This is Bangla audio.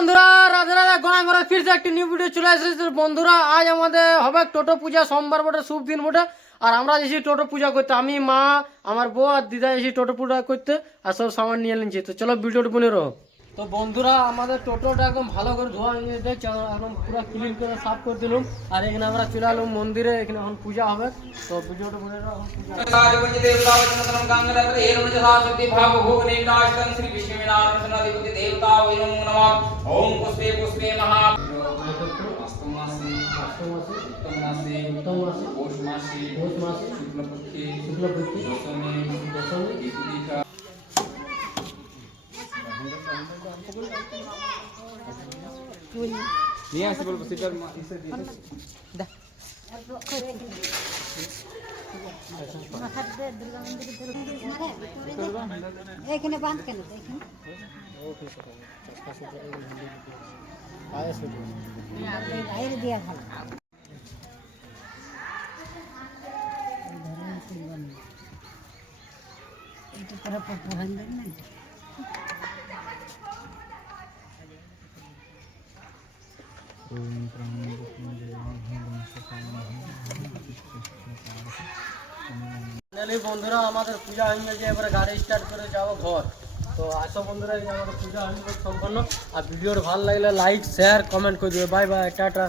বন্ধুরা, রাধে রাধে। গোড়া ঘরে ফিরছে একটি নিউ ভিডিও চলে এসেছে বন্ধুরা। আজ আমাদের হবে টোটো পূজা, সোমবার বটে, শুভ দিন বটে। আর আমরা এসেছি টোটো পূজা করতে। আমি, মা, আমার বউ আর দিদা এসেছি টোটো পূজা করতে। আর সব সামান নিয়ে নিচ্ছি। তো চলো ভিডিওটা বনে রো। তো বন্ধুরা, আমাদের টোটোটা একদম ভালো করে ধোয়া নিয়ে দেখছি, একদম পুরো ক্লিন করে সাফ করে দিলাম। আর এখানে আমরা চলে এলাম মন্দিরে, এখানে এখন পূজা হবে। তো ভিডিওটা বনে রো। নিয়ে আসি বলবো সেটার এখানে বাঁধ কেন এখানে বাইরে দেওয়া ভালো। এটা করে পড়ান দেন না। বন্ধুরা, আমাদের পূজা হয়ে গেছে, এবারে গাড়ি স্টার্ট করে যাবো ঘর। তো আসো বন্ধুরা, এই আমাদের পূজা হয়ে গেছে সম্পন্ন। আর ভিডিওটা ভালো লাগলে লাইক, শেয়ার, কমেন্ট করে দিবে। Bye bye, tata.